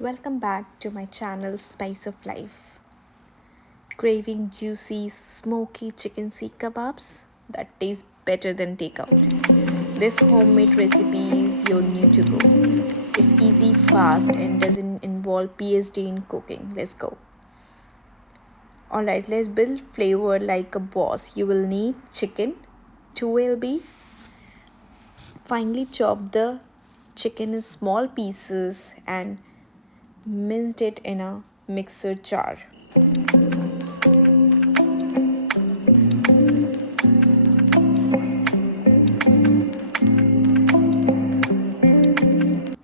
Welcome back to my channel Spice of Life. Craving juicy, smoky chicken seekh kababs that taste better than takeout. This homemade recipe is your new to go. It's easy, fast, and doesn't involve PhD in cooking. Let's go. Alright, let's build flavor like a boss. You will need chicken, 2 lb. Finely chop the chicken in small pieces and minced it in a mixer jar.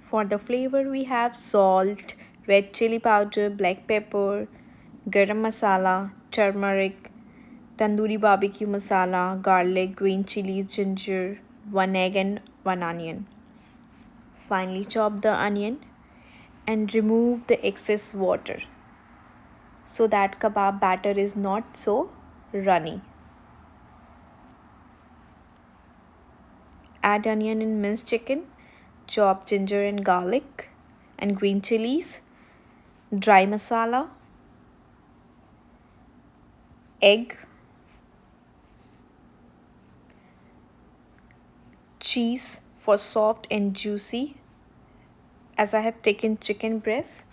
For the flavor we have salt, red chili powder, black pepper, garam masala, turmeric, tandoori barbecue masala, garlic, green chilies, ginger, 1 egg and 1 onion. Finely chop the onion and remove the excess water so that kebab batter is not so runny. Add onion and minced chicken, chop ginger and garlic and green chilies, dry masala, egg, cheese for soft and juicy as I have taken chicken breast.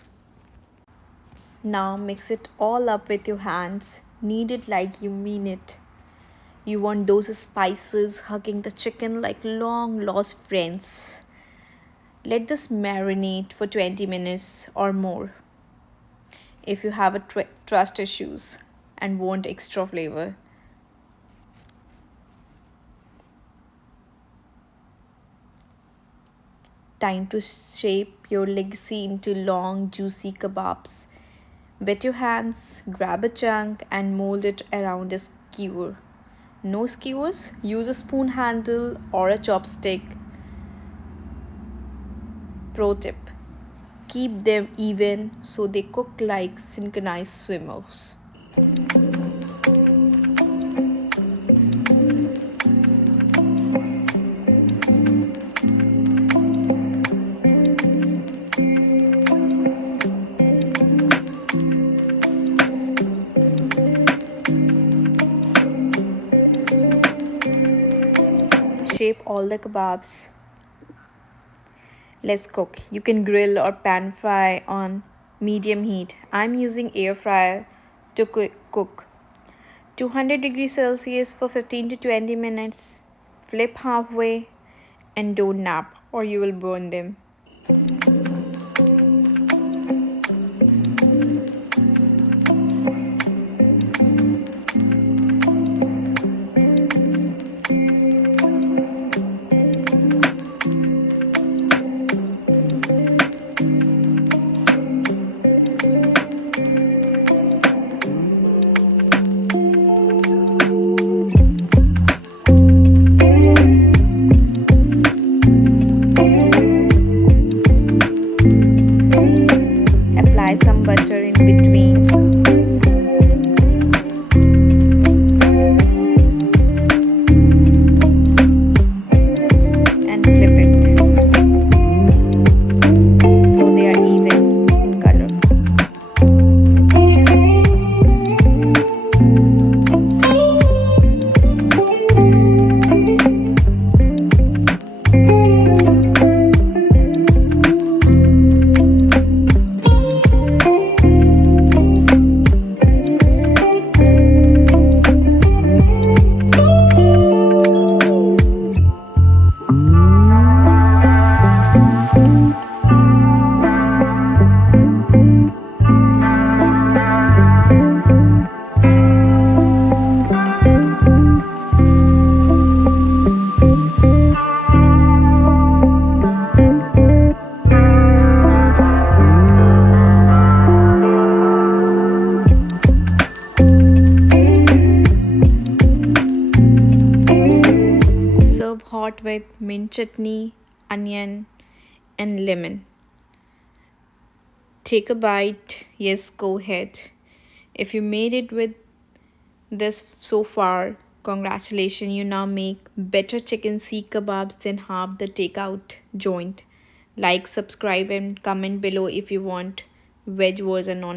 Now mix it all up with your hands, knead it like you mean it. You want those spices hugging the chicken like long lost friends. Let this marinate for 20 minutes or more if you have trust issues and want extra flavor. Time to shape your legacy into long, juicy kebabs. Wet your hands, grab a chunk, and mold it around a skewer. No skewers, use a spoon handle or a chopstick. Pro tip, keep them even so they cook like synchronized swimmers. Shape all the kebabs. Let's cook. You can grill or pan fry on medium heat. I'm using air fryer to cook. 200 degrees Celsius for 15 to 20 minutes. Flip halfway and don't nap or you will burn them. Apply some butter in between. And flip it so they are even in color. Serve hot with mint chutney, onion, and lemon. Take a bite. Yes, go ahead. If you made it with this so far, congratulations, you now make better chicken seekh kebabs than half the takeout joint. Like, subscribe, and comment below if you want veg version, non